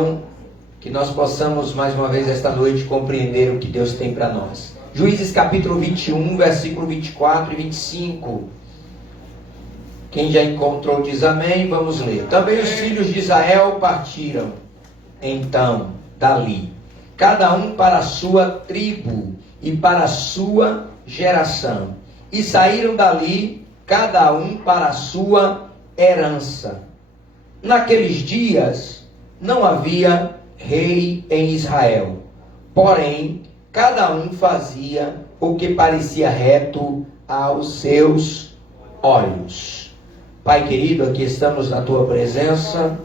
Então, que nós possamos mais uma vez esta noite compreender o que Deus tem para nós. Juízes capítulo 21, versículo 24 e 25. Quem já encontrou diz amém, vamos ler. Também os filhos de Israel partiram, então, dali, cada um para a sua tribo e para a sua geração. E saíram dali, cada um para a sua herança. Naqueles dias não havia rei em Israel, porém cada um fazia o que parecia reto aos seus olhos. Pai querido, aqui estamos na tua presença,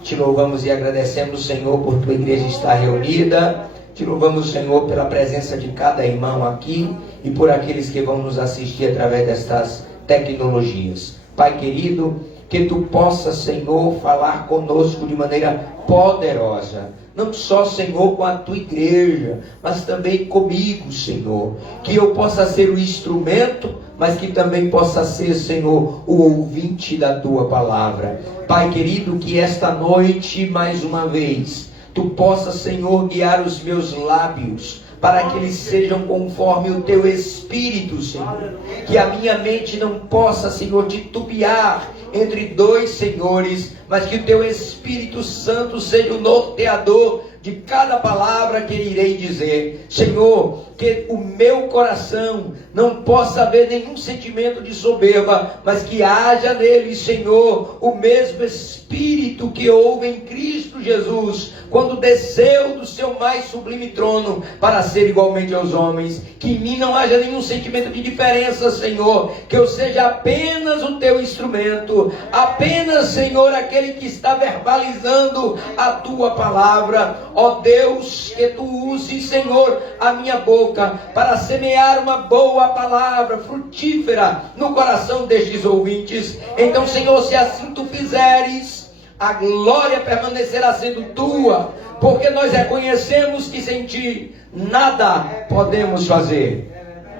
te louvamos e agradecemos, Senhor, por tua igreja estar reunida, te louvamos, Senhor, pela presença de cada irmão aqui e por aqueles que vão nos assistir através destas tecnologias. Pai querido, que tu possas, Senhor, falar conosco de maneira poderosa. Não só, Senhor, com a tua igreja, mas também comigo, Senhor. Que eu possa ser o instrumento, mas que também possa ser, Senhor, o ouvinte da tua palavra. Pai querido, que esta noite, mais uma vez, tu possas, Senhor, guiar os meus lábios, para que eles sejam conforme o teu Espírito, Senhor. Que a minha mente não possa, Senhor, titubear entre dois senhores, mas que o teu Espírito Santo seja o norteador de cada palavra que irei dizer. Senhor, que o meu coração não possa haver nenhum sentimento de soberba, mas que haja nele, Senhor, o mesmo Espírito que houve em Cristo Jesus, quando desceu do seu mais sublime trono para ser igualmente aos homens. Que em mim não haja nenhum sentimento de diferença, Senhor, que eu seja apenas o teu instrumento, apenas, Senhor, aquele que está verbalizando a tua palavra. Ó Deus, que tu uses, Senhor, a minha boca para semear uma boa palavra frutífera no coração destes ouvintes. Então, Senhor, se assim tu fizeres, a glória permanecerá sendo tua, porque nós reconhecemos que sem ti nada podemos fazer.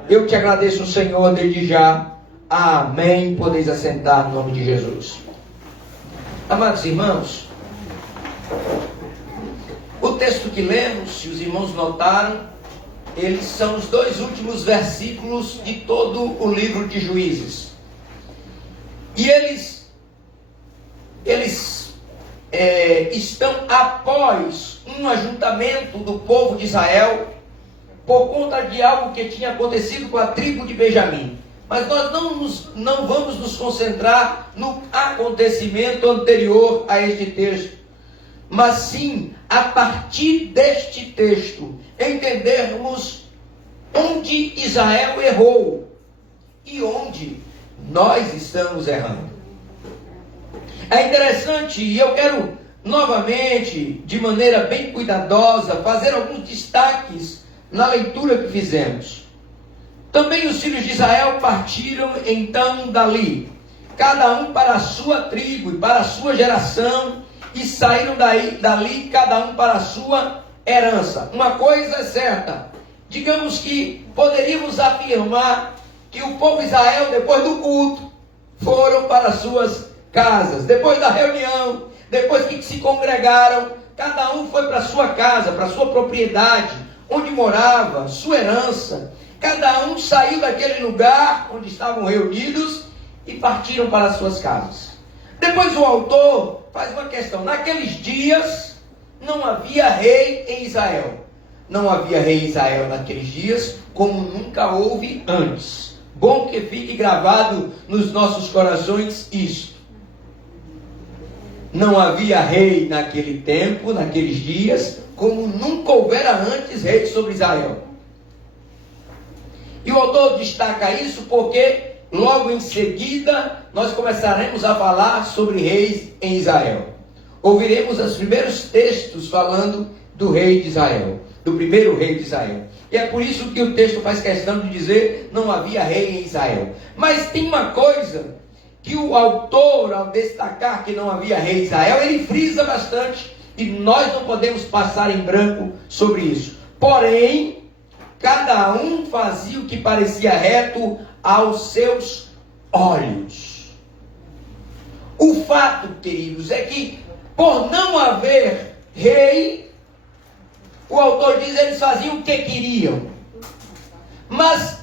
Eu te agradeço, Senhor, desde já. Amém. Podeis assentar no nome de Jesus. Amados irmãos, o texto que lemos, se os irmãos notaram, eles são os dois últimos versículos de todo o livro de Juízes. E eles estão após um ajuntamento do povo de Israel por conta de algo que tinha acontecido com a tribo de Benjamim. Mas nós não vamos nos concentrar no acontecimento anterior a este texto, mas sim, a partir deste texto, entendermos onde Israel errou e onde nós estamos errando. É interessante, e eu quero novamente, de maneira bem cuidadosa, fazer alguns destaques na leitura que fizemos. Também os filhos de Israel partiram então dali, cada um para a sua tribo e para a sua geração, e saíram dali cada um para a sua herança. Uma coisa é certa, digamos que poderíamos afirmar que o povo de Israel, depois do culto, foram para as suas casas. Depois da reunião, depois que se congregaram, cada um foi para a sua casa, para a sua propriedade, onde morava, sua herança. Cada um saiu daquele lugar onde estavam reunidos e partiram para as suas casas. Depois o autor faz uma questão. Naqueles dias não havia rei em Israel. Não havia rei em Israel naqueles dias, como nunca houve antes. Bom que fique gravado nos nossos corações isso. Não havia rei naquele tempo, naqueles dias, como nunca houvera antes rei sobre Israel. E o autor destaca isso porque logo em seguida nós começaremos a falar sobre reis em Israel. Ouviremos os primeiros textos falando do rei de Israel, do primeiro rei de Israel. E é por isso que o texto faz questão de dizer não havia rei em Israel. Mas tem uma coisa que o autor, ao destacar que não havia rei em Israel, ele frisa bastante e nós não podemos passar em branco sobre isso. Porém, cada um fazia o que parecia reto aos seus olhos. O fato, queridos, é que por não haver rei, o autor diz, eles faziam o que queriam. Mas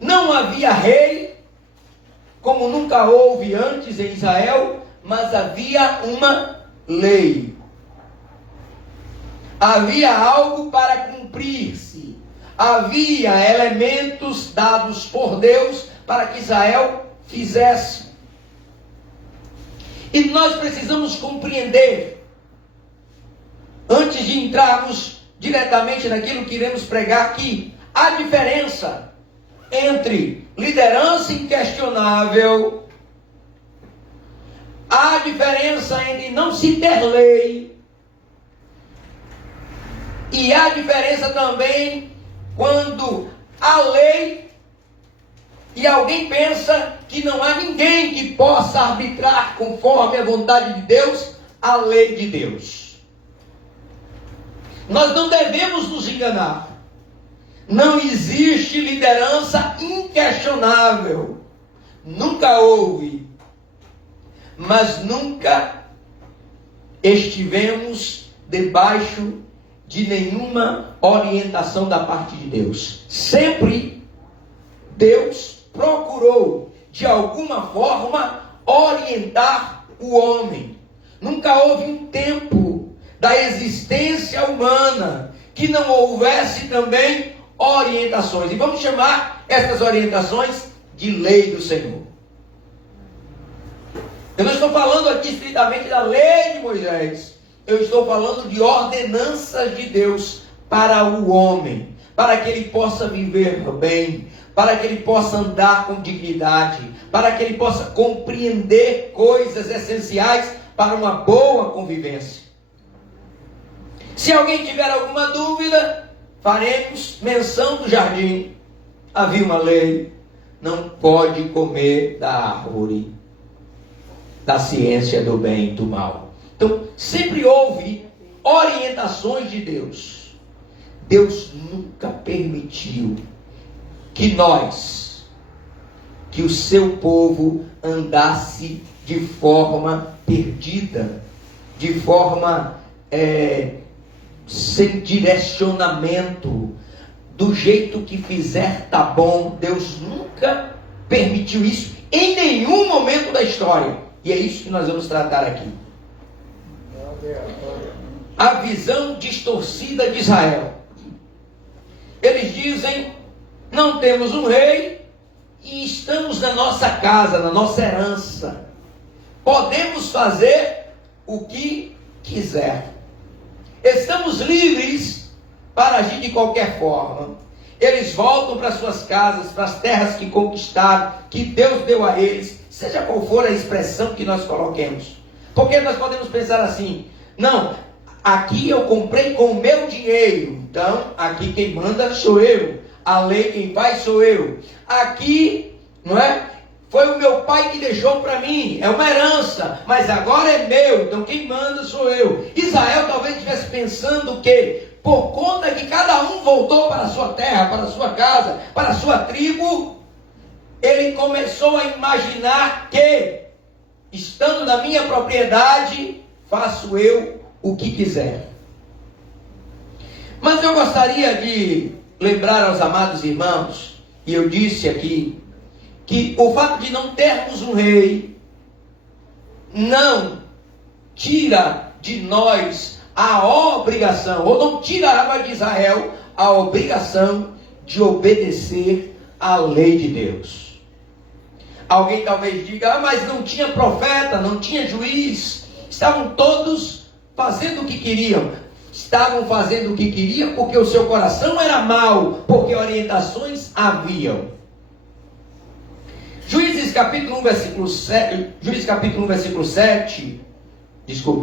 não havia rei, como nunca houve antes em Israel, mas havia uma lei. Havia algo para cumprir-se. Havia elementos dados por Deus para que Israel fizesse. E nós precisamos compreender, antes de entrarmos diretamente naquilo que iremos pregar aqui, a diferença entre liderança inquestionável, a diferença entre não se ter lei, e a diferença também quando há lei e alguém pensa que não há ninguém que possa arbitrar conforme a vontade de Deus, a lei de Deus. Nós não devemos nos enganar. Não existe liderança inquestionável. Nunca houve. Mas nunca estivemos debaixo de nenhuma orientação da parte de Deus. Sempre Deus procurou, de alguma forma, orientar o homem. Nunca houve um tempo da existência humana que não houvesse também orientações. E vamos chamar essas orientações de lei do Senhor. Eu não estou falando aqui estritamente da lei de Moisés. Eu estou falando de ordenanças de Deus para o homem, para que ele possa viver bem, para que ele possa andar com dignidade, para que ele possa compreender coisas essenciais para uma boa convivência. Se alguém tiver alguma dúvida, faremos menção do jardim. Havia uma lei, não pode comer da árvore da ciência do bem e do mal. Então, sempre houve orientações de Deus. Deus nunca permitiu que o seu povo andasse de forma perdida, de forma sem direcionamento, do jeito que fizer tá bom. Deus nunca permitiu isso em nenhum momento da história. E é isso que nós vamos tratar aqui. A visão distorcida de Israel. Eles dizem, não temos um rei e estamos na nossa casa, na nossa herança. Podemos fazer o que quiser. Estamos livres para agir de qualquer forma. Eles voltam para suas casas, para as terras que conquistaram, que Deus deu a eles, seja qual for a expressão que nós coloquemos. Porque nós podemos pensar assim, não, aqui eu comprei com o meu dinheiro, então aqui quem manda sou eu, a lei quem faz sou eu. Aqui, não é? Foi o meu pai que deixou para mim, é uma herança, mas agora é meu, então quem manda sou eu. Israel talvez estivesse pensando que, por conta que cada um voltou para a sua terra, para a sua casa, para a sua tribo, ele começou a imaginar que, estando na minha propriedade, faço eu o que quiser. Mas eu gostaria de lembrar aos amados irmãos, e eu disse aqui, que o fato de não termos um rei não tira de nós a obrigação, ou não tirava de Israel a obrigação de obedecer à lei de Deus. Alguém talvez diga, mas não tinha profeta, não tinha juiz, estavam todos fazendo o que queriam. Estavam fazendo o que queriam porque o seu coração era mau, porque orientações haviam. Juízes capítulo 1, versículo 7,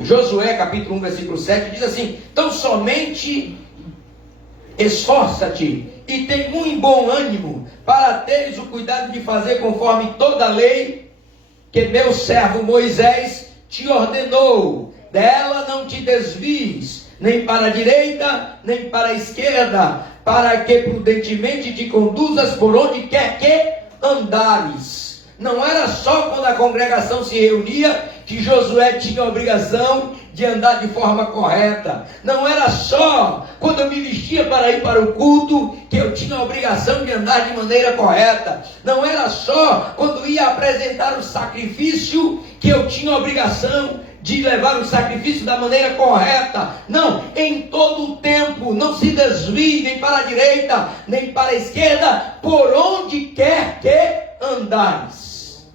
Josué capítulo 1, versículo 7, diz assim, então somente esforça-te e tem muito bom ânimo, para teres o cuidado de fazer conforme toda a lei que meu servo Moisés te ordenou. Dela não te desvies, nem para a direita, nem para a esquerda, para que prudentemente te conduzas por onde quer que andares. Não era só quando a congregação se reunia que Josué tinha a obrigação de andar de forma correta. Não era só quando eu me vestia para ir para o culto que eu tinha a obrigação de andar de maneira correta. Não era só quando ia apresentar o sacrifício que eu tinha a obrigação de levar o sacrifício da maneira correta. Não, em todo o tempo, não se desvie nem para a direita, nem para a esquerda, por onde quer que andares.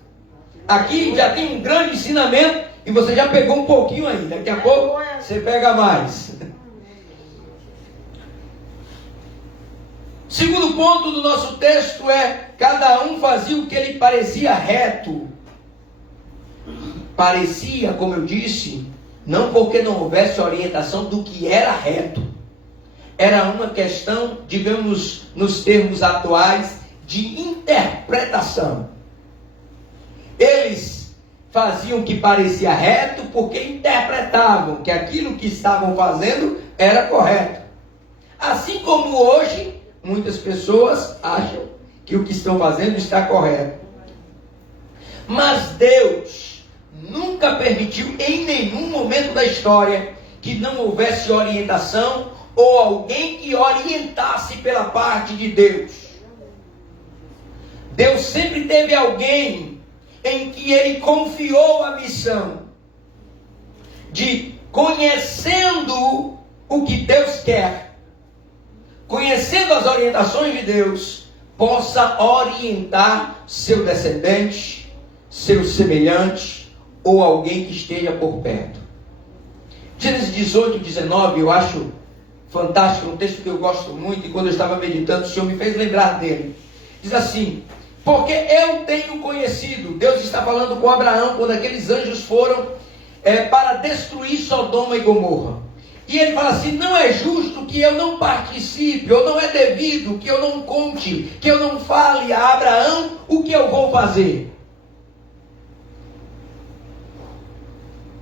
Aqui já tem um grande ensinamento, e você já pegou um pouquinho aí, daqui a pouco você pega mais. Segundo ponto do nosso texto é: cada um fazia o que lhe parecia reto. Parecia, como eu disse, não porque não houvesse orientação do que era reto. Era uma questão, digamos, nos termos atuais, de interpretação. Eles faziam o que parecia reto porque interpretavam que aquilo que estavam fazendo era correto. Assim como hoje, muitas pessoas acham que o que estão fazendo está correto. Mas Deus nunca permitiu em nenhum momento da história que não houvesse orientação ou alguém que orientasse pela parte de Deus. Deus sempre teve alguém em que ele confiou a missão de, conhecendo o que Deus quer, conhecendo as orientações de Deus, possa orientar seu descendente, seu semelhante ou alguém que esteja por perto. Gênesis 18, 19, eu acho fantástico, um texto que eu gosto muito, e quando eu estava meditando, o Senhor me fez lembrar dele. Diz assim: porque eu tenho conhecido, Deus está falando com Abraão, quando aqueles anjos foram para destruir Sodoma e Gomorra. E ele fala assim: não é justo que eu não participe, ou não é devido que eu não conte, que eu não fale a Abraão o que eu vou fazer.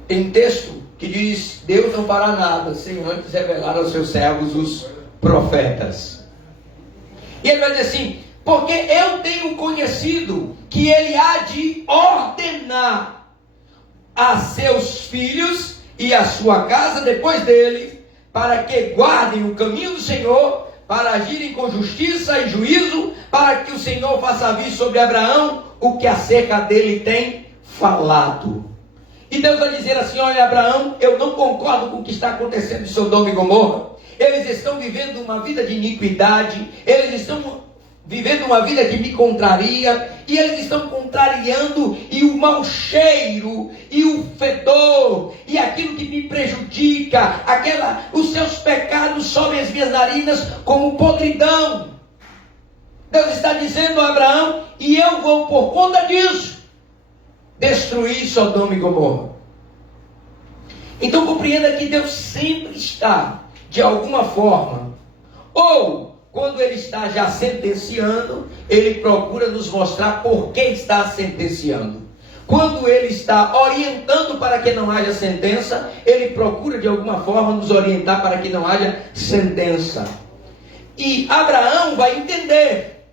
Tem um texto que diz: Deus não fará nada sem antes revelar aos seus servos, os profetas. E ele vai dizer assim: porque eu tenho conhecido que ele há de ordenar a seus filhos e a sua casa depois dele, para que guardem o caminho do Senhor, para agirem com justiça e juízo, para que o Senhor faça vir sobre Abraão o que acerca dele tem falado. E Deus vai dizer assim: olha, Abraão, eu não concordo com o que está acontecendo em Sodoma e Gomorra. Eles estão vivendo uma vida de iniquidade, eles estão vivendo uma vida que me contraria, e eles estão contrariando, e o mau cheiro, e o fedor, e aquilo que me prejudica, os seus pecados sobem as minhas narinas como podridão. Deus está dizendo a Abraão: e eu vou, por conta disso, destruir Sodoma e Gomorra. Então compreenda que Deus sempre está, de alguma forma, ou quando ele está já sentenciando, ele procura nos mostrar por que está sentenciando. Quando ele está orientando para que não haja sentença, ele procura de alguma forma nos orientar para que não haja sentença. E Abraão vai entender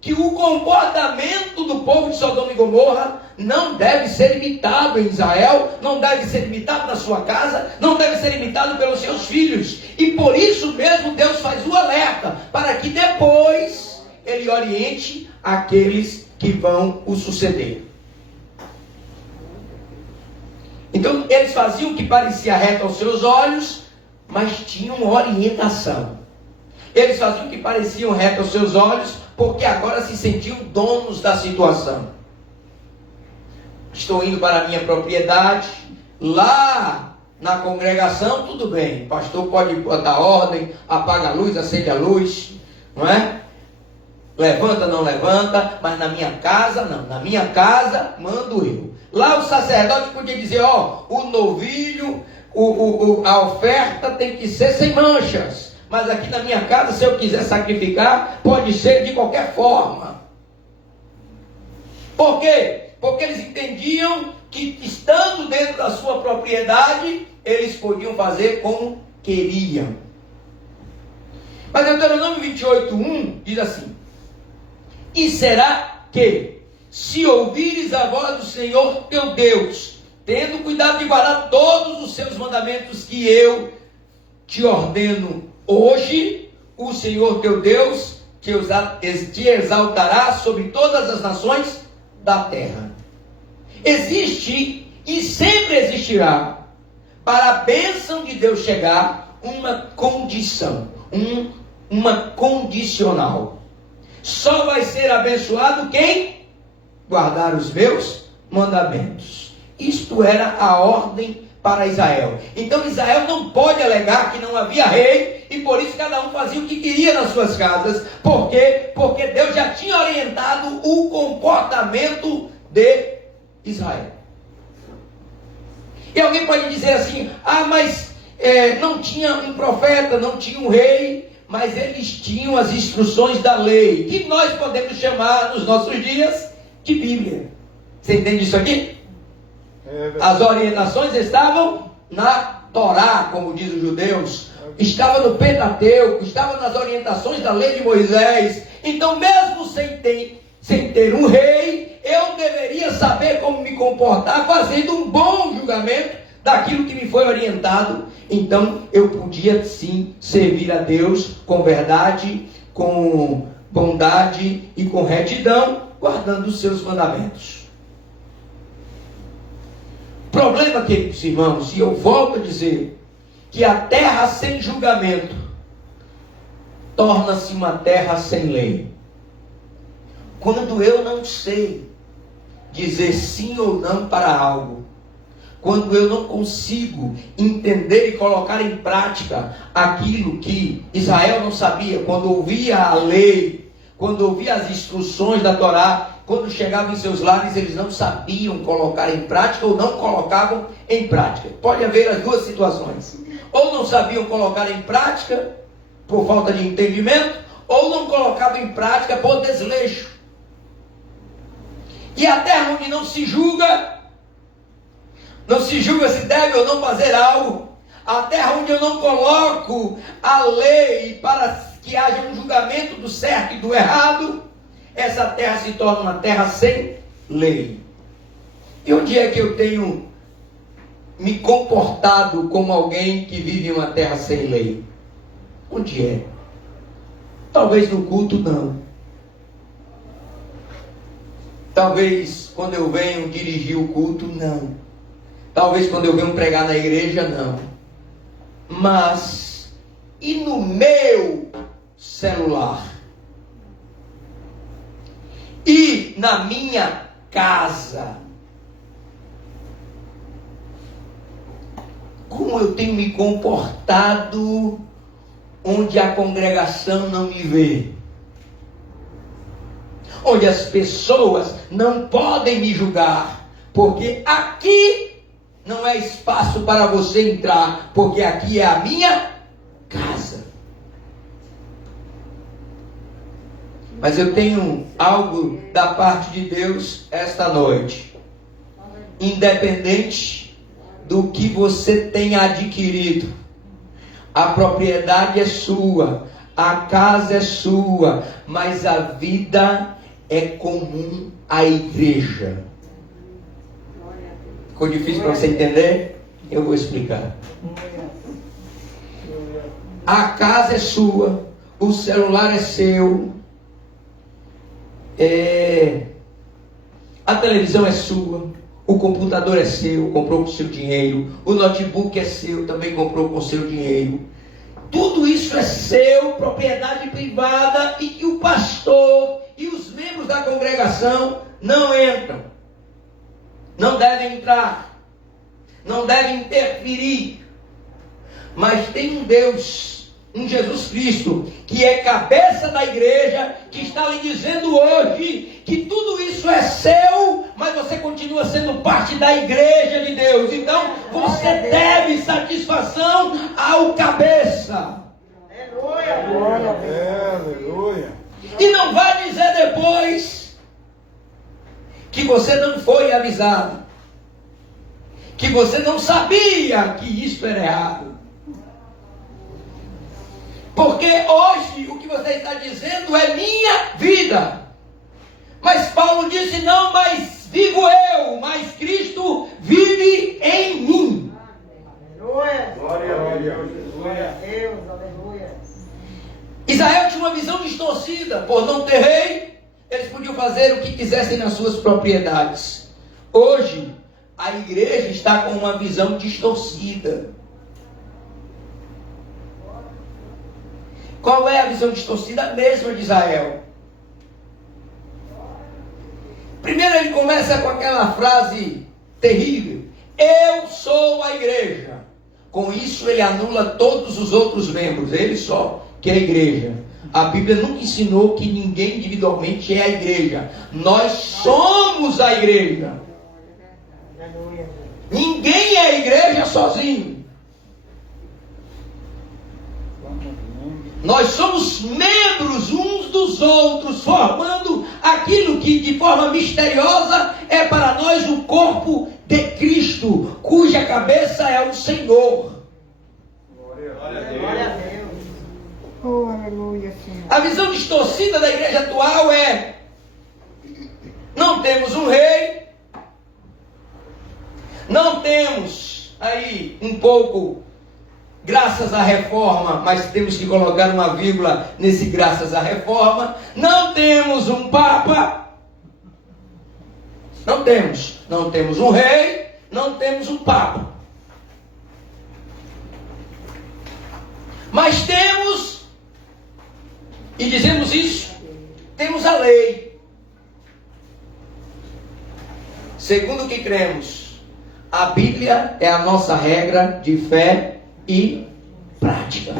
que o comportamento do povo de Sodoma e Gomorra não deve ser imitado em Israel, não deve ser imitado na sua casa, não deve ser imitado pelos seus filhos. E por isso mesmo Deus faz o alerta, para que depois ele oriente aqueles que vão o suceder. Então eles faziam o que parecia reto aos seus olhos, mas tinham orientação. Eles faziam o que parecia reto aos seus olhos, porque agora se sentiam donos da situação. Estou indo para a minha propriedade, lá na congregação tudo bem, o pastor pode botar ordem, apaga a luz, acende a luz, não é? Levanta, não levanta, mas na minha casa não, na minha casa mando eu. Lá o sacerdote podia dizer: ó, o novilho, a oferta tem que ser sem manchas. Mas aqui na minha casa, se eu quiser sacrificar, pode ser de qualquer forma. Por quê? Porque eles entendiam que, estando dentro da sua propriedade, eles podiam fazer como queriam. Mas Deuteronômio 28:1 diz assim: e será que, se ouvires a voz do Senhor teu Deus, tendo cuidado de guardar todos os seus mandamentos que eu te ordeno hoje, o Senhor teu Deus te exaltará sobre todas as nações da terra. Existe e sempre existirá, para a bênção de Deus chegar, uma condição, uma condicional. Só vai ser abençoado quem guardar os meus mandamentos. Isto era a ordem para Israel. Então Israel não pode alegar que não havia rei e por isso cada um fazia o que queria nas suas casas. Por quê? Porque Deus já tinha orientado o comportamento de Israel. E alguém pode dizer assim: mas não tinha um profeta, não tinha um rei, mas eles tinham as instruções da lei, que nós podemos chamar nos nossos dias de Bíblia. Você entende isso aqui? As orientações estavam na Torá, como diz os judeus, estava no Pentateuco, estava nas orientações da lei de Moisés. Então, mesmo sem ter um rei, eu deveria saber como me comportar, fazendo um bom julgamento daquilo que me foi orientado. Então, eu podia sim servir a Deus com verdade, com bondade e com retidão, guardando os seus mandamentos. Problema, queridos irmãos, e eu volto a dizer, que a terra sem julgamento torna-se uma terra sem lei. Quando eu não sei dizer sim ou não para algo, quando eu não consigo entender e colocar em prática aquilo que Israel não sabia, quando ouvia a lei, quando ouvia as instruções da Torá, quando chegavam em seus lares, eles não sabiam colocar em prática ou não colocavam em prática. Pode haver as duas situações. Ou não sabiam colocar em prática por falta de entendimento, ou não colocavam em prática por desleixo. E a terra onde não se julga se deve ou não fazer algo, a terra onde eu não coloco a lei para que haja um julgamento do certo e do errado, essa terra se torna uma terra sem lei. E onde é que eu tenho me comportado como alguém que vive em uma terra sem lei? Onde é? Talvez no culto não. Talvez quando eu venho dirigir o culto, não. Talvez quando eu venho pregar na igreja, não. Mas, e no meu celular? E na minha casa? Como eu tenho me comportado onde a congregação não me vê? Onde as pessoas não podem me julgar, porque aqui não é espaço para você entrar, porque aqui é a minha casa. Mas eu tenho algo da parte de Deus esta noite. Independente do que você tenha adquirido, a propriedade é sua, a casa é sua, mas a vida é comum à igreja. Ficou difícil para você entender? Eu vou explicar. A casa é sua, o celular é seu, a televisão é sua, o computador é seu, comprou com seu dinheiro, o notebook é seu, também comprou com seu dinheiro. Tudo isso é seu, propriedade privada, e que o pastor e os membros da congregação não entram, não devem entrar, não devem interferir. Mas tem um Deus, um Jesus Cristo, que é cabeça da igreja, que está lhe dizendo hoje que tudo isso é seu, mas você continua sendo parte da igreja de Deus. Então você deve satisfação ao cabeça. Aleluia. E não vai dizer depois que você não foi avisado, que você não sabia que isso era errado. Porque hoje o que você está dizendo é minha vida. Mas Paulo disse: não mais vivo eu, mas Cristo vive vive em mim. Aleluia. Glória a Deus. Glória a Deus. Aleluia. Israel tinha uma visão distorcida. Por não ter rei, eles podiam fazer o que quisessem nas suas propriedades. Hoje, a igreja está com uma visão distorcida. Qual é a visão distorcida? A mesma de Israel. Primeiro ele começa com aquela frase terrível: eu sou a igreja. Com isso ele anula todos os outros membros, ele só, que é a igreja. A Bíblia nunca ensinou que ninguém individualmente é a igreja. Nós somos a igreja. Ninguém é a igreja sozinho. Nós somos membros uns dos outros, formando aquilo que de forma misteriosa é para nós o corpo de Cristo, cuja cabeça é o Senhor. Glória a Deus. Oh, aleluia, Senhor. A visão distorcida da igreja atual é: não temos um rei, não temos aí um pouco graças à reforma, mas temos que colocar uma vírgula nesse graças à reforma. Não temos um papa, não temos um rei, não temos um papa, mas temos, e dizemos isso, temos a lei. Segundo o que cremos, a Bíblia é a nossa regra de fé e prática.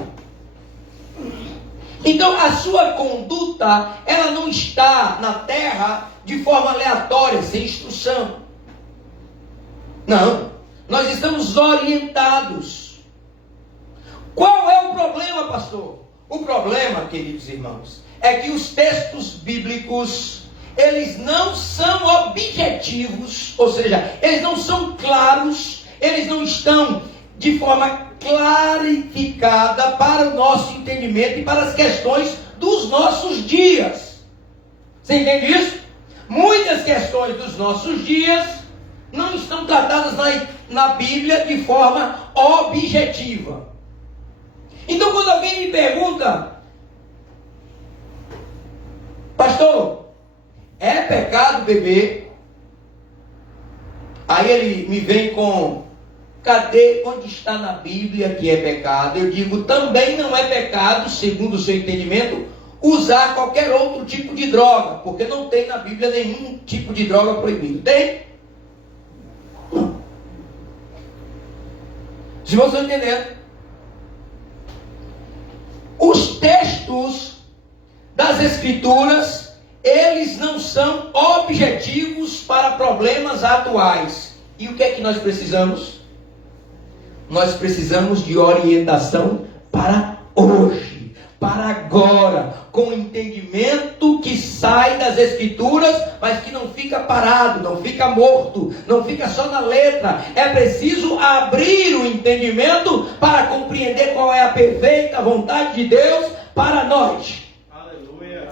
Então a sua conduta, ela não está na terra de forma aleatória, sem instrução. Não, nós estamos orientados. Qual é o problema, pastor? O problema, queridos irmãos, é que os textos bíblicos, eles não são objetivos, ou seja, eles não são claros, eles não estão de forma clarificada para o nosso entendimento e para as questões dos nossos dias. Você entende isso? Muitas questões dos nossos dias não estão tratadas na Bíblia de forma objetiva. Então, quando alguém me pergunta: pastor, é pecado beber? Aí ele me vem com: cadê, onde está na Bíblia que é pecado? Eu digo: também não é pecado, segundo o seu entendimento, usar qualquer outro tipo de droga, porque não tem na Bíblia nenhum tipo de droga proibido. Tem? Não. Se você não entender, os textos das Escrituras, eles não são objetivos para problemas atuais. E o que é que nós precisamos? Nós precisamos de orientação para hoje, para agora, com entendimento que sai das Escrituras, mas que não fica parado, não fica morto, não fica só na letra. É preciso abrir o entendimento para compreender qual é a perfeita vontade de Deus para nós. Aleluia.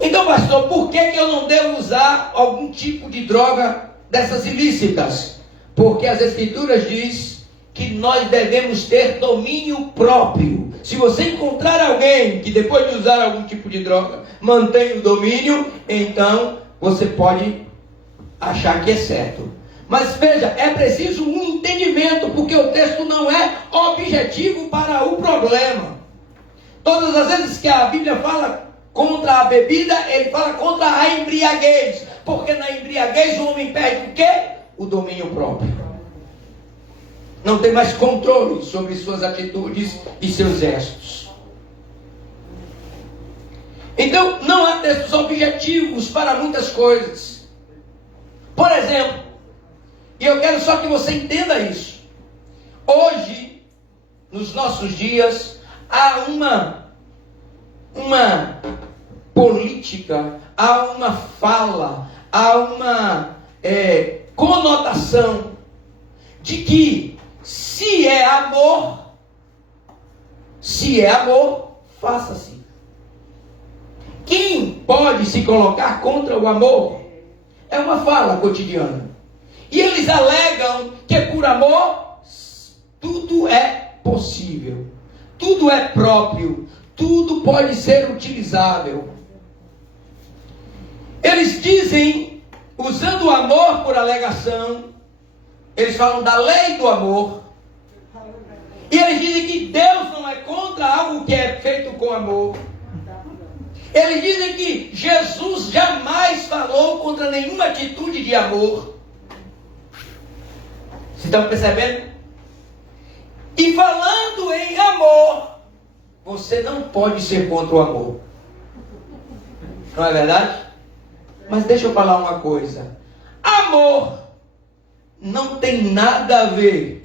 Então, pastor, por que eu não devo usar algum tipo de droga dessas ilícitas? Porque as Escrituras dizem que nós devemos ter domínio próprio. Se você encontrar alguém que depois de usar algum tipo de droga mantém o domínio, então você pode achar que é certo. Mas veja, é preciso um entendimento, porque o texto não é objetivo para o problema. Todas as vezes que a Bíblia fala contra a bebida, ele fala contra a embriaguez, porque na embriaguez o homem perde o quê? O domínio próprio. Não tem mais controle sobre suas atitudes e seus gestos. Então, não há textos objetivos para muitas coisas. Por exemplo, e eu quero só que você entenda isso. Hoje, nos nossos dias, há uma política, há uma fala, há uma conotação de que se é amor, faça-se. Quem pode se colocar contra o amor? É uma fala cotidiana. E eles alegam que por amor tudo é possível, tudo é próprio, tudo pode ser utilizável. Eles dizem, usando o amor por alegação, eles falam da lei do amor. E eles dizem que Deus não é contra algo que é feito com amor. Eles dizem que Jesus jamais falou contra nenhuma atitude de amor. Vocês estão percebendo? E falando em amor, você não pode ser contra o amor. Não é verdade? Mas deixa eu falar uma coisa. Amor não tem nada a ver,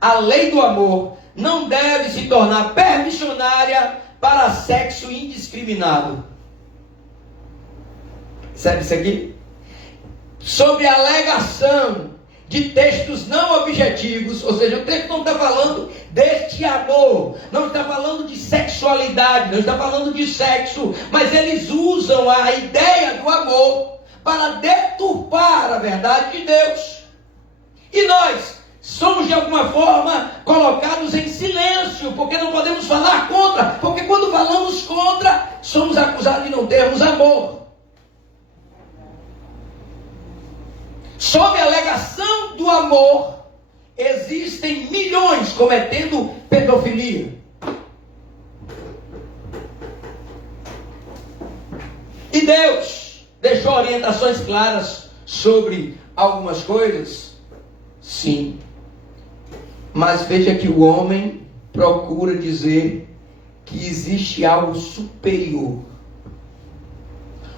a lei do amor não deve se tornar permissionária para sexo indiscriminado. Sabe isso aqui? Sobre a alegação de textos não objetivos, ou seja, o texto não está falando deste amor, não está falando de sexualidade, não está falando de sexo, mas eles usam a ideia do amor para deturpar a verdade de Deus. E nós somos de alguma forma colocados em silêncio, porque não podemos falar contra, porque quando falamos contra, somos acusados de não termos amor. Sob a alegação do amor, existem milhões cometendo pedofilia. E Deus deixou orientações claras sobre algumas coisas? Sim. Mas veja que o homem procura dizer que existe algo superior.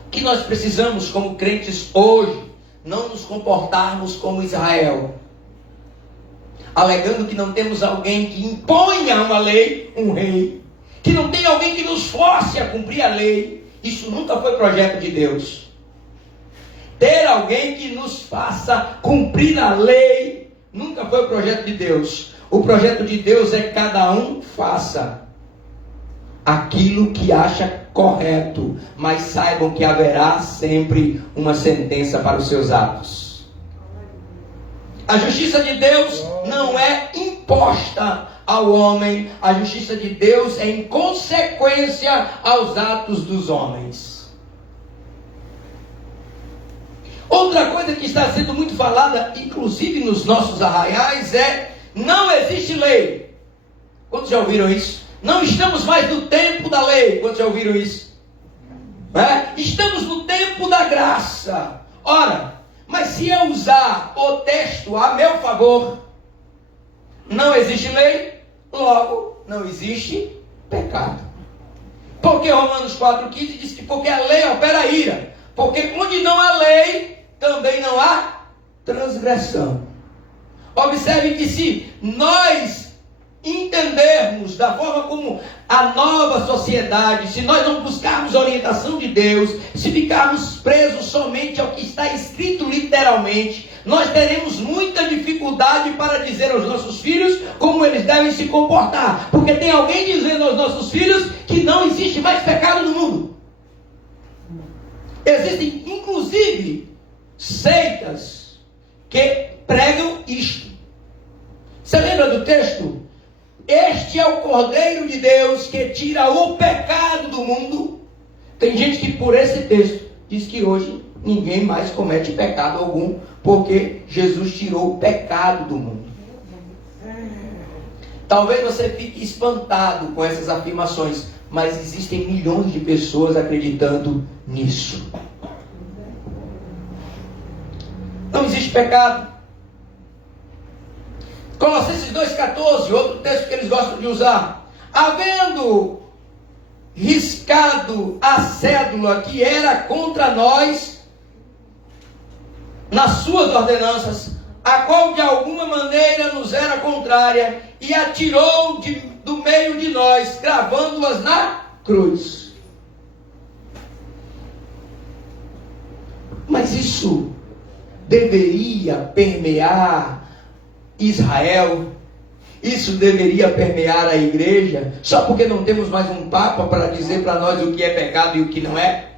O que nós precisamos como crentes hoje? Não nos comportarmos como Israel, alegando que não temos alguém que imponha uma lei, um rei, que não tem alguém que nos force a cumprir a lei. Isso nunca foi projeto de Deus. Ter alguém que nos faça cumprir a lei nunca foi o projeto de Deus. O projeto de Deus é que cada um faça aquilo que acha correto, mas saibam que haverá sempre uma sentença para os seus atos. A justiça de Deus não é imposta ao homem, a justiça de Deus é em consequência aos atos dos homens. Outra coisa que está sendo muito falada, inclusive nos nossos arraiais, é: não existe lei. Quantos já ouviram isso? Não estamos mais no tempo da lei. Quantos já ouviram isso? Estamos no tempo da graça. Ora, mas se eu usar o texto a meu favor, não existe lei, logo não existe pecado. Porque Romanos 4,15 diz que porque a lei opera ira. Porque onde não há lei, também não há transgressão. Observe que se nós entendermos da forma como a nova sociedade, se nós não buscarmos a orientação de Deus, se ficarmos presos somente ao que está escrito literalmente, nós teremos muita dificuldade para dizer aos nossos filhos como eles devem se comportar, porque tem alguém dizendo aos nossos filhos que não existe mais pecado no mundo. Existem inclusive seitas que pregam isto. Você lembra do texto? Este é o Cordeiro de Deus que tira o pecado do mundo. Tem gente que por esse texto diz que hoje ninguém mais comete pecado algum, porque Jesus tirou o pecado do mundo. Talvez você fique espantado com essas afirmações, mas existem milhões de pessoas acreditando nisso. Não existe pecado. Colossenses 2,14, outro texto que eles gostam de usar. Havendo riscado a cédula que era contra nós, nas suas ordenanças, a qual de alguma maneira nos era contrária, e atirou do meio de nós, cravando-as na cruz. Mas isso deveria permear Israel, isso deveria permear a igreja, só porque não temos mais um Papa para dizer para nós o que é pecado e o que não é?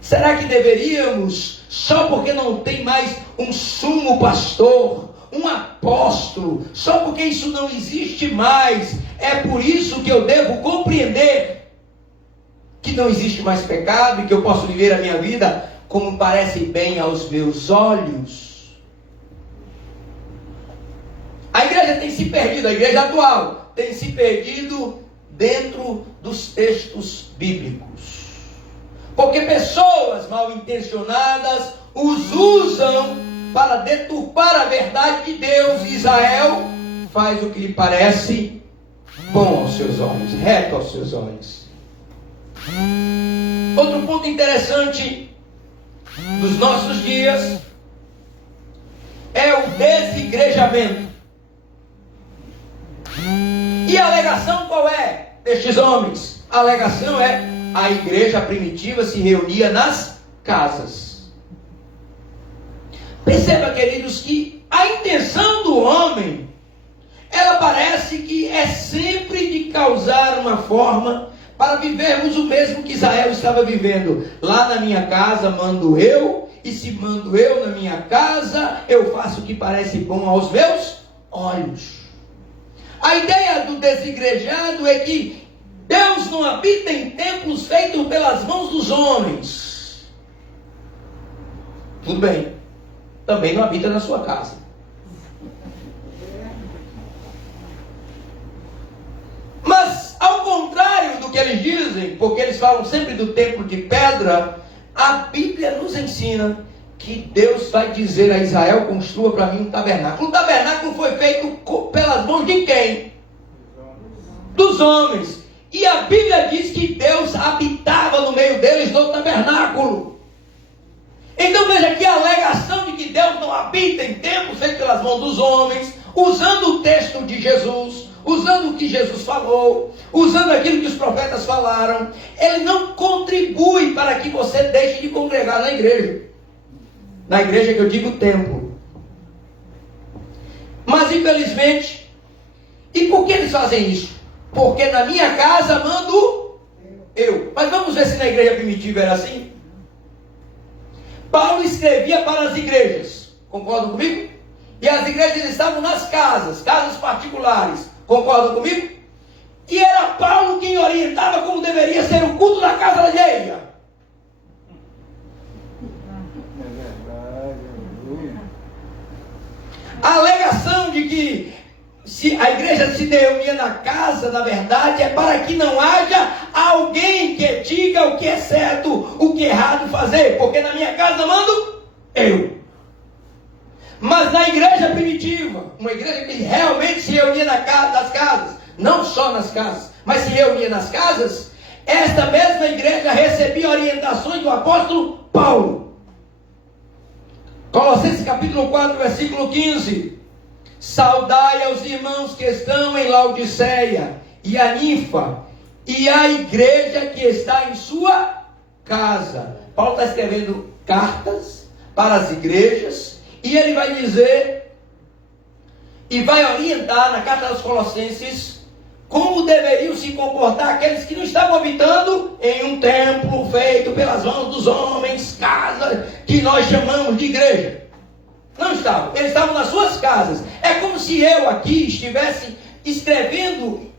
Será que deveríamos só porque não tem mais um sumo pastor, um apóstolo, só porque isso não existe mais, é por isso que eu devo compreender que não existe mais pecado e que eu posso viver a minha vida como parece bem aos meus olhos. A igreja tem se perdido, a igreja atual tem se perdido dentro dos textos bíblicos, porque pessoas mal intencionadas os usam para deturpar a verdade de Deus. Israel faz o que lhe parece bom aos seus olhos, reto aos seus olhos. Outro ponto interessante dos nossos dias é o desigrejamento. E a alegação qual é destes homens? A alegação é: a igreja primitiva se reunia nas casas. Perceba, queridos, que a intenção do homem, ela parece que é sempre de causar uma forma para vivermos o mesmo que Israel estava vivendo. Lá na minha casa mando eu, e se mando eu na minha casa, eu faço o que parece bom aos meus olhos. A ideia do desigrejado é que Deus não habita em templos feitos pelas mãos dos homens. Tudo bem. Também não habita na sua casa. Mas, ao contrário do que eles dizem, porque eles falam sempre do templo de pedra, a Bíblia nos ensina que Deus vai dizer a Israel: construa para mim um tabernáculo. O tabernáculo foi feito pelas mãos de quem? Dos homens. E a Bíblia diz que Deus habitava no meio deles no tabernáculo. Então veja que a alegação de que Deus não habita em templos feitos pelas mãos dos homens, usando o texto de Jesus, usando o que Jesus falou, usando aquilo que os profetas falaram, ele não contribui para que você deixe de congregar na igreja. Na igreja que eu digo templo. Mas infelizmente, e por que eles fazem isso? Porque na minha casa mando eu. Mas vamos ver se na igreja primitiva era assim. Paulo escrevia para as igrejas, concordam comigo? E as igrejas estavam nas casas, casas particulares, concordam comigo? E era Paulo quem orientava como deveria ser o culto na casa alheia. A alegação de que se a igreja se reunia na casa, na verdade, é para que não haja alguém que diga o que é certo, o que é errado fazer, porque na minha casa mando eu. Mas na igreja primitiva, uma igreja que realmente se reunia nas casas, não só nas casas, mas se reunia nas casas, esta mesma igreja recebia orientações do apóstolo Paulo. Colossenses capítulo 4, versículo 15. Saudai aos irmãos que estão em Laodiceia, e a Ninfa, e a igreja que está em sua casa. Paulo está escrevendo cartas para as igrejas, e ele vai dizer, e vai orientar na carta aos Colossenses, como deveriam se comportar aqueles que não estavam habitando em um templo feito pelas mãos dos homens, casa que nós chamamos de igreja. Não estavam, eles estavam nas suas casas. É como se eu aqui estivesse escrevendo,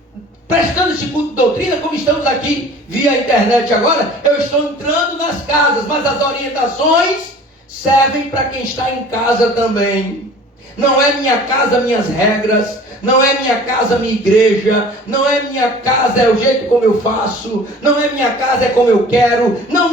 prestando esse culto de doutrina, como estamos aqui via internet agora. Eu estou entrando nas casas, mas as orientações servem para quem está em casa também. Não é minha casa, minhas regras. Não é minha casa, minha igreja. Não é minha casa, é o jeito como eu faço. Não é minha casa, é como eu quero. Não.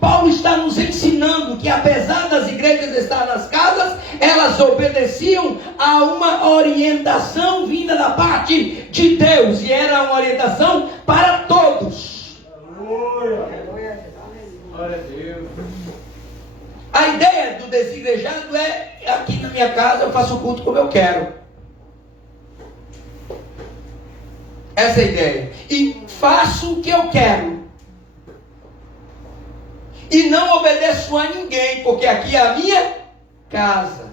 Paulo está nos ensinando que apesar das igrejas estar nas casas, elas obedeciam a uma orientação vinda da parte de Deus. E era uma orientação para todos. Glória a Deus. A ideia do desigrejado é: aqui na minha casa eu faço o culto como eu quero. Essa é a ideia. E faço o que eu quero. E não obedeço a ninguém, porque aqui é a minha casa.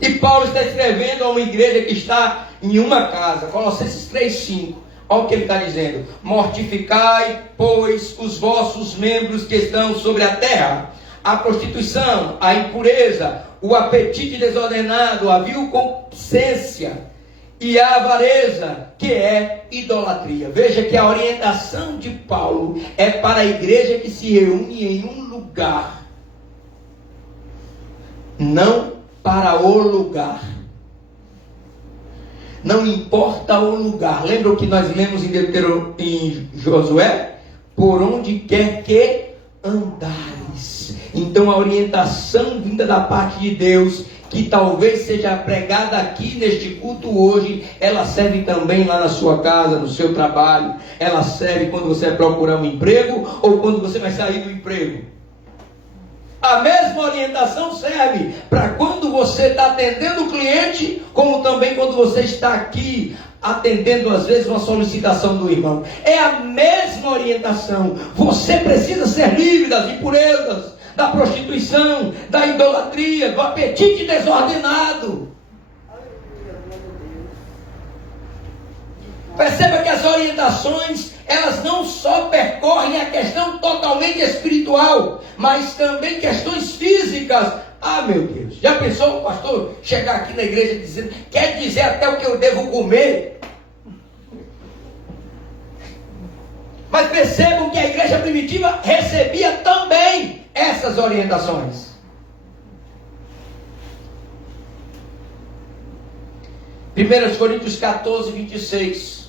E Paulo está escrevendo a uma igreja que está em uma casa. Colossenses 3:5. Olha o que ele está dizendo: mortificai, pois, os vossos membros que estão sobre a terra: a prostituição, a impureza, o apetite desordenado, a vil concupiscência e a avareza, que é idolatria. Veja que a orientação de Paulo é para a igreja que se reúne em um lugar, não para o lugar. Não importa o lugar. Lembra o que nós lemos em Josué? Por onde quer que andares. Então a orientação vinda da parte de Deus, que talvez seja pregada aqui neste culto hoje, ela serve também lá na sua casa, no seu trabalho. Ela serve quando você vai procurar um emprego ou quando você vai sair do emprego. A mesma orientação serve para quando você está atendendo o cliente, como também quando você está aqui atendendo às vezes uma solicitação do irmão. É a mesma orientação. Você precisa ser livre das impurezas, da prostituição, da idolatria, do apetite desordenado. Perceba que as orientações, elas não só percorrem a questão totalmente espiritual, mas também questões físicas. Ah, meu Deus, já pensou o pastor chegar aqui na igreja dizendo, quer dizer até o que eu devo comer? Mas percebam que a igreja primitiva recebia também essas orientações. 1 Coríntios 14, 26.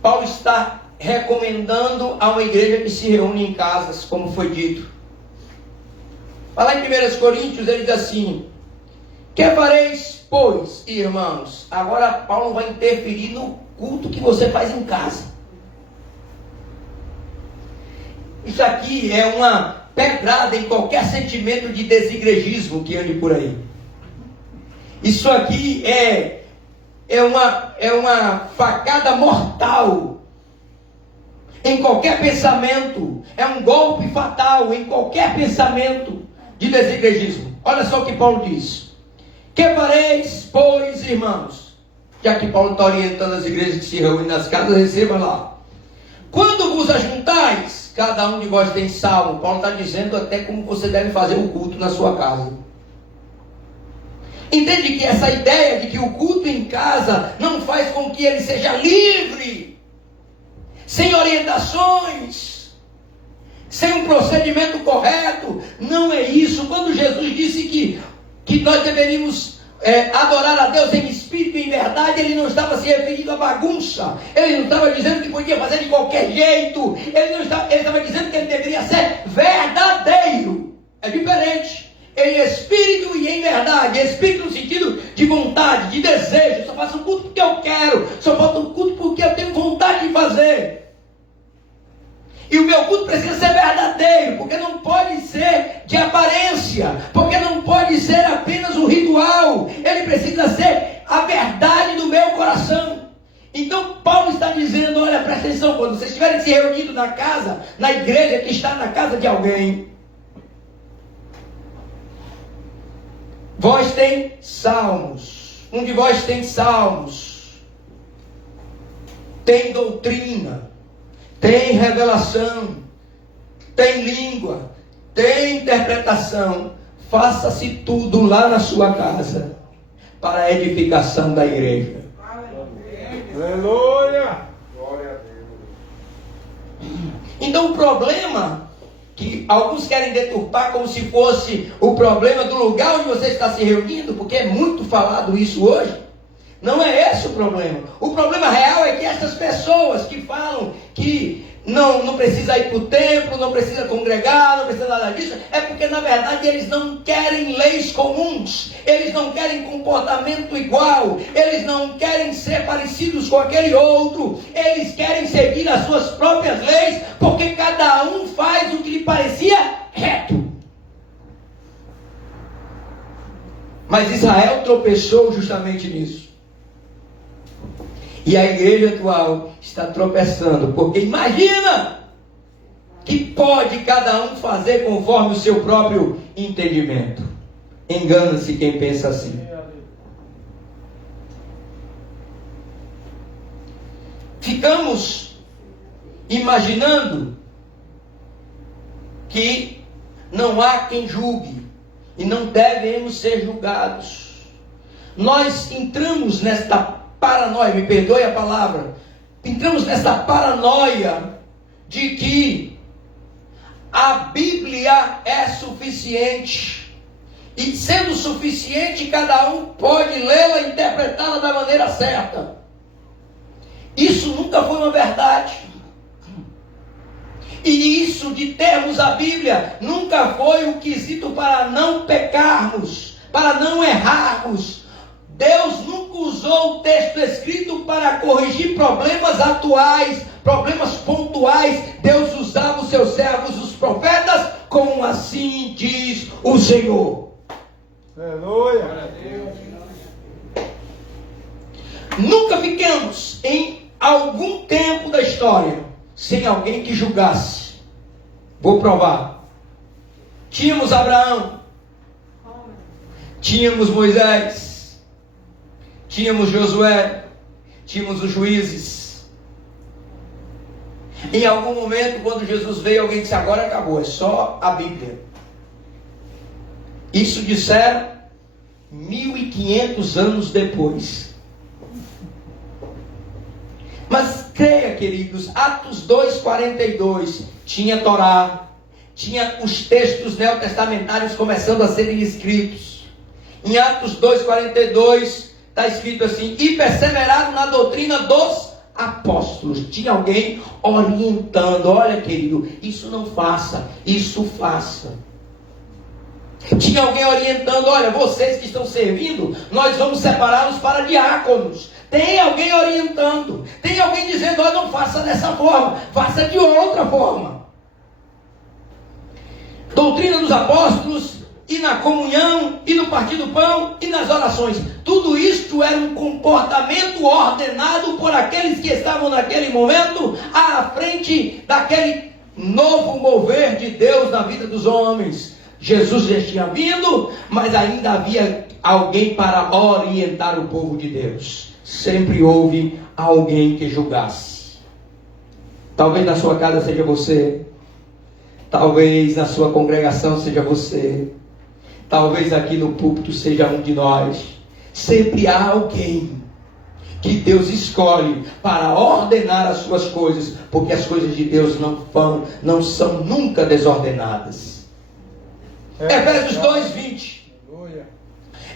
Paulo está recomendando a uma igreja que se reúne em casas, como foi dito. Lá em 1 Coríntios ele diz assim: que fareis, pois, irmãos? Agora Paulo vai interferir no culto que você faz em casa. Isso aqui é uma pedrada em qualquer sentimento de desigrejismo que ande por aí. Isso aqui é uma facada mortal em qualquer pensamento. É um golpe fatal em qualquer pensamento de desigrejismo. Olha só o que Paulo diz: que fareis, pois, irmãos? Já que Paulo está orientando as igrejas que se reúnem nas casas, receba lá: quando vos ajuntais, cada um de vós tem salmo. Paulo está dizendo até como você deve fazer o culto na sua casa. Entende que essa ideia de que o culto em casa não faz com que ele seja livre, sem orientações, sem um procedimento correto. Não é isso. Quando Jesus disse que nós deveríamos adorar a Deus em espírito e em verdade, ele não estava se referindo à bagunça. Ele não estava dizendo que podia fazer de qualquer jeito. Ele estava dizendo que ele deveria ser verdadeiro. É diferente. Em espírito e em verdade. Espírito no sentido de vontade, de desejo. Só faço um culto porque eu quero. Só faço um culto porque eu tenho vontade de fazer. E o meu culto precisa ser verdadeiro, porque não pode ser de aparência, porque não pode ser apenas um ritual. Ele precisa ser a verdade do meu coração. Então Paulo está dizendo: olha, presta atenção, quando vocês estiverem se reunindo na casa, na igreja que está na casa de alguém, vós tem salmos, um de vós tem salmos, tem doutrina, tem revelação, tem língua, tem interpretação. Faça-se tudo lá na sua casa, para a edificação da igreja. Aleluia! Glória a Deus. Então o problema que alguns querem deturpar como se fosse o problema do lugar onde você está se reunindo, porque é muito falado isso hoje. Não é esse o problema. O problema real é que essas pessoas que falam que não precisa ir para o templo, não precisa congregar, não precisa nada disso, é porque na verdade eles não querem leis comuns, eles não querem comportamento igual, eles não querem ser parecidos com aquele outro, eles querem seguir as suas próprias leis, porque cada um faz o que lhe parecia reto. Mas Israel tropeçou justamente nisso. E a igreja atual está tropeçando, porque imagina que pode cada um fazer conforme o seu próprio entendimento. Engana-se quem pensa assim. ficamos imaginando que não há quem julgue e não devemos ser julgados. Nós entramos nesta paranoia, me perdoe a palavra, entramos nessa paranoia de que a Bíblia é suficiente. E sendo suficiente, cada um pode lê-la e interpretá-la da maneira certa. Isso nunca foi uma verdade. E isso de termos a Bíblia nunca foi um quesito para não pecarmos, para não errarmos. Deus nunca usou o texto escrito para corrigir problemas atuais, problemas pontuais. Deus usava os seus servos, os profetas, como assim diz o Senhor. Aleluia. Nunca ficamos em algum tempo da história sem alguém que julgasse. Vou provar. Tínhamos Abraão, tínhamos Moisés, tínhamos Josué, tínhamos os juízes. Em algum momento, quando Jesus veio, alguém disse: agora acabou, é só a Bíblia. Isso disseram 1500 anos depois. Mas creia, queridos, Atos 2:42, tinha Torá, tinha os textos neotestamentários começando a serem escritos. Em Atos 2:42 está escrito assim: e perseveraram na doutrina dos apóstolos. Tinha alguém orientando: olha, querido, isso não faça, isso faça. Tinha alguém orientando: olha, vocês que estão servindo, nós vamos separá-los para diáconos. Tem alguém orientando, tem alguém dizendo: olha, não faça dessa forma, faça de outra forma. Doutrina dos apóstolos, e na comunhão, e no partir do pão, e nas orações. Tudo isto era um comportamento ordenado por aqueles que estavam naquele momento à frente daquele novo mover de Deus na vida dos homens. Jesus já tinha vindo, mas ainda havia alguém para orientar o povo de Deus. Sempre houve alguém que julgasse. Talvez na sua casa seja você, talvez na sua congregação seja você, talvez aqui no púlpito seja um de nós. Sempre há alguém que Deus escolhe para ordenar as suas coisas, porque as coisas de Deus não são nunca desordenadas. Efésios 2:20.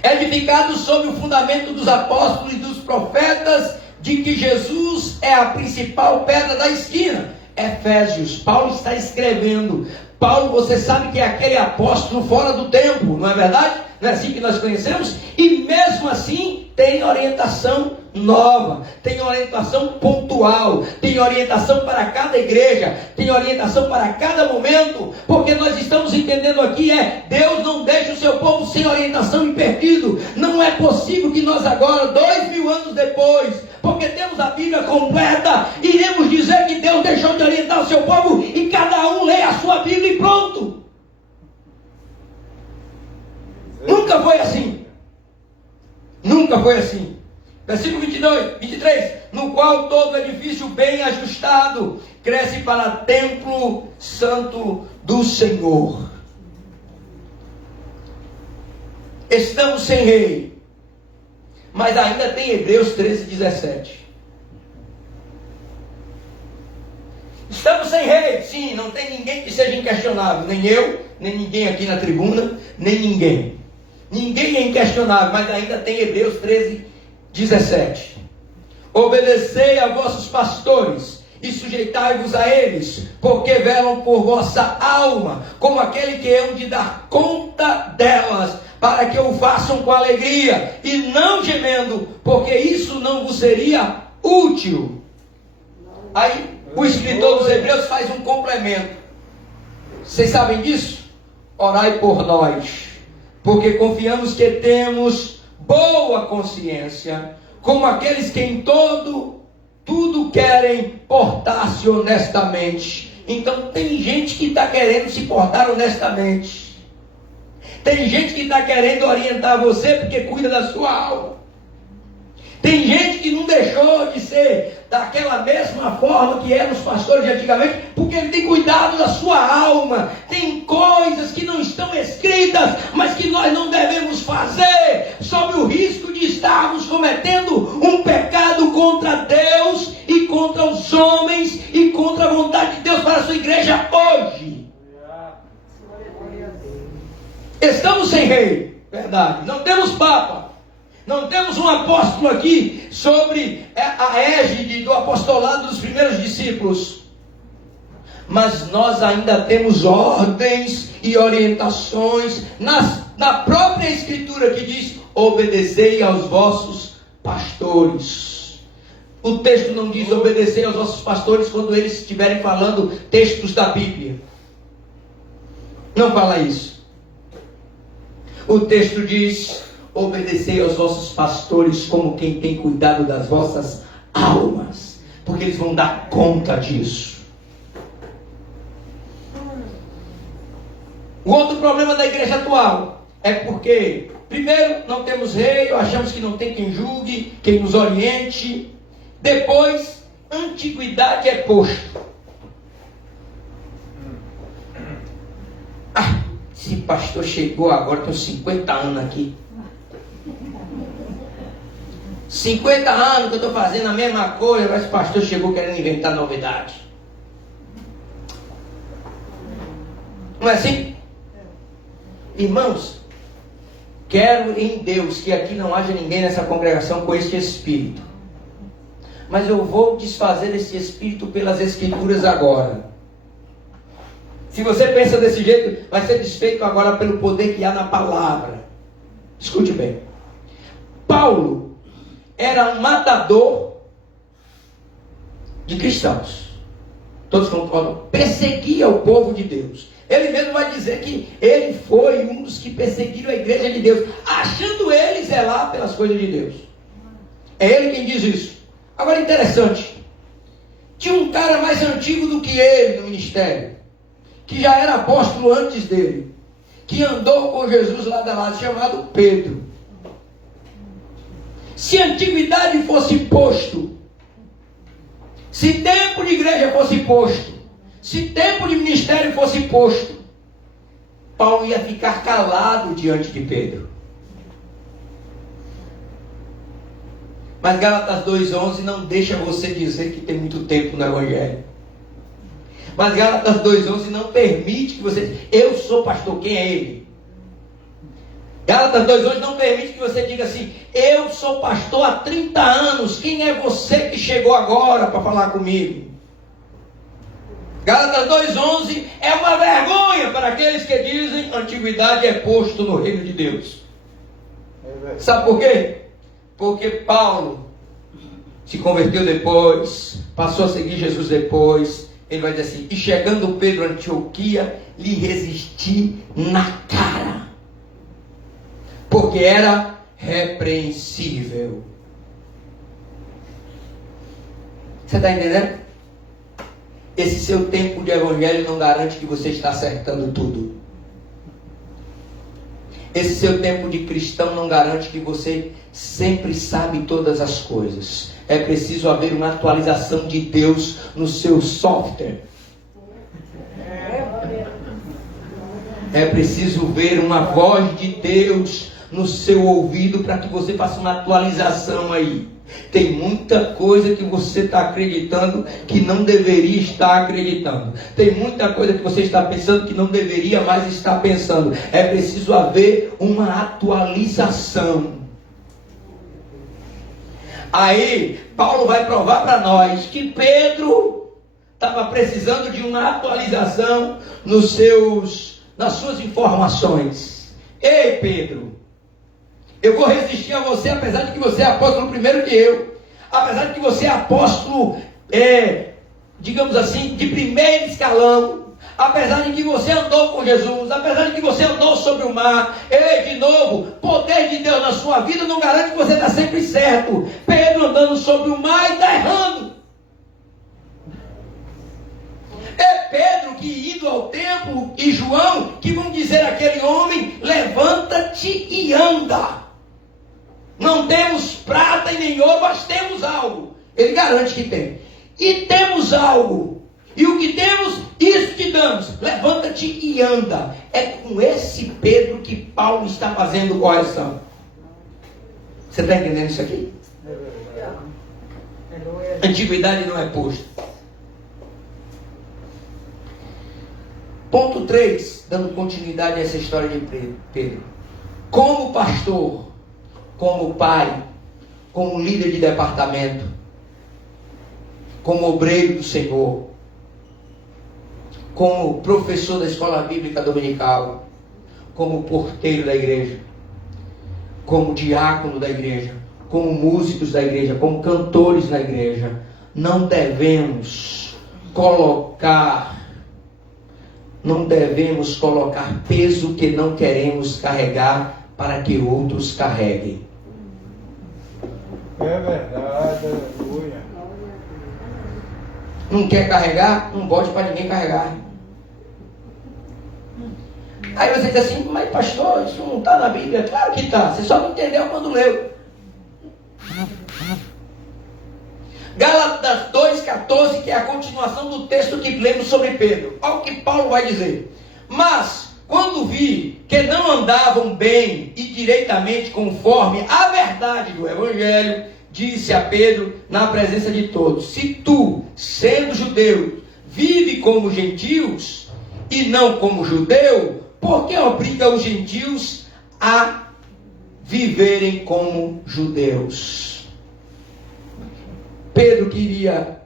Edificados sobre o fundamento dos apóstolos e dos profetas, de que Jesus é a principal pedra da esquina. Efésios, Paulo está escrevendo. Paulo, você sabe que é aquele apóstolo fora do tempo, não é verdade? Não é assim que nós conhecemos? E mesmo assim tem orientação nova, tem orientação pontual, tem orientação para cada igreja, tem orientação para cada momento, porque nós estamos entendendo aqui Deus não deixa o seu povo sem orientação e perdido. Não é possível que nós agora, 2000 anos depois, porque temos a Bíblia completa, iremos dizer que Deus deixou de orientar o seu povo e cada um lê a sua Bíblia e pronto. Nunca foi assim. Nunca foi assim. Versículo 23. No qual todo edifício bem ajustado cresce para templo santo do Senhor. Estamos sem rei, mas ainda tem Hebreus 13:17. Estamos sem rei, sim, não tem ninguém que seja inquestionável, nem eu, nem ninguém aqui na tribuna, nem ninguém. Ninguém é inquestionável, mas ainda tem Hebreus 13:17. Obedecei a vossos pastores e sujeitai-vos a eles, porque velam por vossa alma, como aquele que hão de dar conta delas, para que o façam com alegria e não gemendo, porque isso não vos seria útil. Aí o escritor dos Hebreus faz um complemento. Vocês sabem disso? Orai por nós, porque confiamos que temos boa consciência, como aqueles que em tudo querem portar-se honestamente. Então tem gente que está querendo se portar honestamente. Tem gente que está querendo orientar você porque cuida da sua alma. Tem gente que não deixou deixou de ser daquela mesma forma que eram os pastores de antigamente, porque ele tem cuidado da sua alma. Tem coisas que não estão escritas, mas que nós não devemos fazer, sob o risco de estarmos cometendo um pecado contra Deus e contra os homens e contra a vontade de Deus para a sua igreja hoje. Estamos sem rei, verdade. Não temos papa. Não temos um apóstolo aqui sobre a égide do apostolado dos primeiros discípulos. Mas nós ainda temos ordens e orientações na própria Escritura que diz: obedecei aos vossos pastores. O texto não diz obedecei aos vossos pastores quando eles estiverem falando textos da Bíblia. Não fala isso. O texto diz: obedecei aos vossos pastores como quem tem cuidado das vossas almas, porque eles vão dar conta disso. O outro problema da igreja atual é porque, primeiro, não temos rei, achamos que não tem quem julgue, quem nos oriente. Depois, antiguidade é posto. Esse pastor chegou agora, tem 50 anos aqui. 50 anos que eu estou fazendo a mesma coisa, mas o pastor chegou querendo inventar novidade. Não é assim? Irmãos, quero em Deus que aqui não haja ninguém nessa congregação com este espírito. Mas eu vou desfazer esse espírito pelas Escrituras agora. Se você pensa desse jeito, vai ser desfeito agora pelo poder que há na palavra. Escute bem. Paulo era um matador de cristãos. Todos concordam? Perseguia o povo de Deus. Ele mesmo vai dizer que ele foi um dos que perseguiram a igreja de Deus, achando ele zelar pelas coisas de Deus. É ele quem diz isso. Agora, interessante, tinha um cara mais antigo do que ele no ministério, que já era apóstolo antes dele, que andou com Jesus lado a lado, chamado Pedro. Se antiguidade fosse posto, se tempo de igreja fosse posto, se tempo de ministério fosse posto, Paulo ia ficar calado diante de Pedro. Mas Gálatas 2,11 não deixa você dizer que tem muito tempo no Evangelho. Mas Gálatas 2,11 não permite que você diga: eu sou pastor, quem é ele? Gálatas 2,11 não permite que você diga assim: eu sou pastor há 30 anos, quem é você que chegou agora para falar comigo? Gálatas 2,11 é uma vergonha para aqueles que dizem antiguidade é posto no reino de Deus. Sabe por quê? Porque Paulo se converteu depois, passou a seguir Jesus depois. Ele vai dizer assim: e chegando Pedro a Antioquia, lhe resisti na cara, porque era repreensível. Você está entendendo? Esse seu tempo de evangelho não garante que você está acertando tudo. Esse seu tempo de cristão não garante que você sempre sabe todas as coisas. É preciso haver uma atualização de Deus no seu software. É preciso ver uma voz de Deus no seu ouvido para que você faça uma atualização aí. Tem muita coisa que você está acreditando que não deveria estar acreditando. Tem muita coisa que você está pensando que não deveria mais estar pensando. É preciso haver uma atualização. Aí, Paulo vai provar para nós que Pedro estava precisando de uma atualização nas suas informações. Ei, Pedro, eu vou resistir a você, apesar de que você é apóstolo primeiro que eu. Apesar de que você é apóstolo, digamos assim, de primeiro escalão. Apesar de que você andou com Jesus. Apesar de que você andou sobre o mar. De novo, poder de Deus na sua vida não garante que você está sempre certo. Pedro andando sobre o mar e está errando. É Pedro que indo ao templo e João que vão dizer àquele homem: levanta-te e anda. Não temos prata e nem ouro, mas temos algo. Ele garante que tem. E temos algo. E o que temos, isso te damos. Levanta-te e anda. É com esse Pedro que Paulo está fazendo correção. Você está entendendo isso aqui? Antiguidade não é posto. Ponto 3, dando continuidade a essa história de Pedro. Como pastor, como pai, como líder de departamento, como obreiro do Senhor, como professor da escola bíblica dominical, como porteiro da igreja, como diácono da igreja, como músicos da igreja, como cantores da igreja, não devemos colocar peso que não queremos carregar para que outros carreguem. É verdade, aleluia. Não quer carregar? Não bote para ninguém carregar. Aí você diz assim, mas pastor, isso não está na Bíblia? Claro que está, você só não entendeu quando leu. Gálatas 2,14, que é a continuação do texto que lemos sobre Pedro. Olha o que Paulo vai dizer. Mas, quando vi que não andavam bem e direitamente conforme a verdade do Evangelho, disse a Pedro na presença de todos: se tu, sendo judeu, vive como gentios e não como judeu, por que obriga os gentios a viverem como judeus? Pedro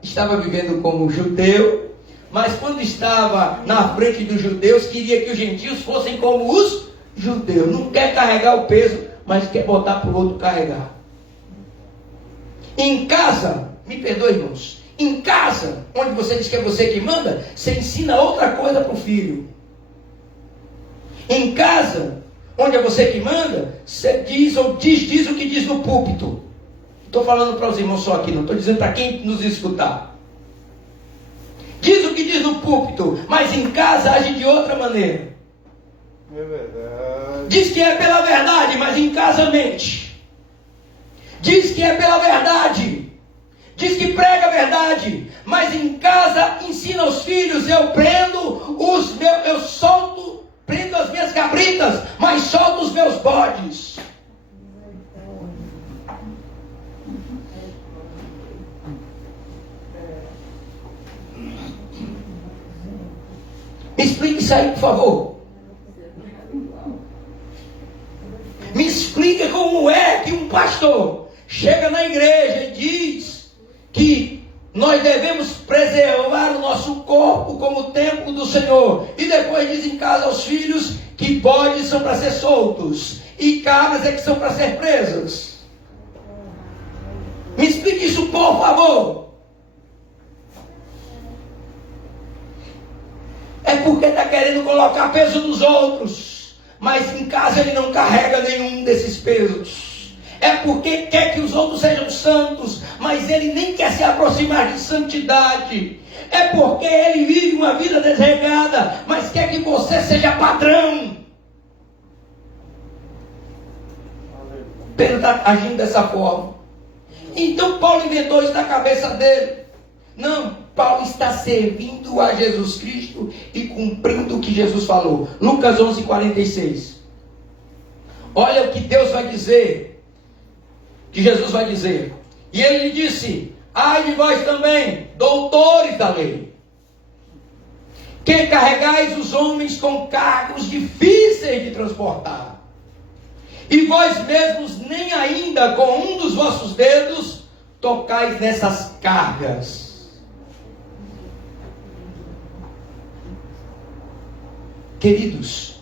estava vivendo como judeu, mas quando estava na frente dos judeus, queria que os gentios fossem como os judeus. Não quer carregar o peso, mas quer botar para o outro carregar. Em casa, me perdoe, irmãos, em casa, onde você diz que é você que manda, você ensina outra coisa para o filho. Em casa, onde é você que manda, você diz o que diz no púlpito. Estou falando para os irmãos só aqui, não estou dizendo para quem nos escutar. Diz o que diz no púlpito, mas em casa age de outra maneira. É verdade. Diz que é pela verdade, mas em casa mente. Diz que é pela verdade. Diz que prega a verdade, mas em casa ensina os filhos. Eu prendo as minhas cabritas, mas solto os meus bodes. Me explique isso aí, por favor. Me explique como é que um pastor chega na igreja e diz que nós devemos preservar o nosso corpo como templo do Senhor, e depois diz em casa aos filhos que bodes são para ser soltos e cabras é que são para ser presas. Me explique isso, por favor. É porque está querendo colocar peso nos outros, mas em casa ele não carrega nenhum desses pesos. É porque quer que os outros sejam santos, mas ele nem quer se aproximar de santidade. É porque ele vive uma vida desregrada, mas quer que você seja padrão. Pedro está agindo dessa forma. Então Paulo inventou isso na cabeça dele. Não, Paulo está servindo a Jesus Cristo e cumprindo o que Jesus falou. Lucas 11:46. Olha o que Deus vai dizer, que Jesus vai dizer. E ele lhe disse: ai de vós também, doutores da lei, que carregais os homens com cargos difíceis de transportar, e vós mesmos nem ainda com um dos vossos dedos tocais nessas cargas. Queridos,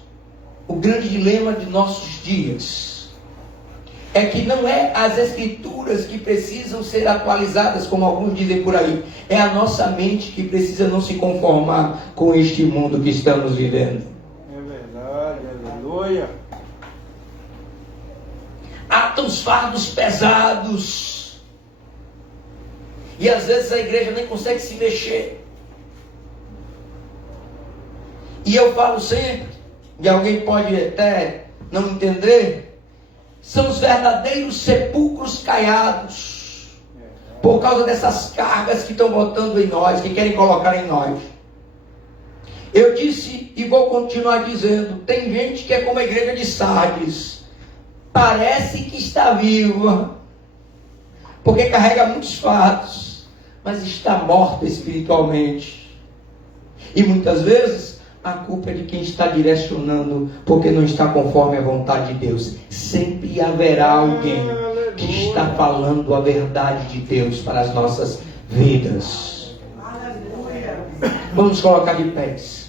o grande dilema de nossos dias é que não é as escrituras que precisam ser atualizadas, como alguns dizem por aí. É a nossa mente que precisa não se conformar com este mundo que estamos vivendo. É verdade, aleluia. Atos fardos pesados. E às vezes a igreja nem consegue se mexer. E eu falo sempre, e alguém pode até não entender, são os verdadeiros sepulcros caiados, por causa dessas cargas que estão botando em nós, que querem colocar em nós. Eu disse e vou continuar dizendo, tem gente que é como a igreja de Sardes, parece que está viva, porque carrega muitos fardos, mas está morta espiritualmente. E muitas vezes a culpa é de quem está direcionando, porque não está conforme a vontade de Deus. Sempre haverá alguém que está falando a verdade de Deus para as nossas vidas. Vamos colocar de pés.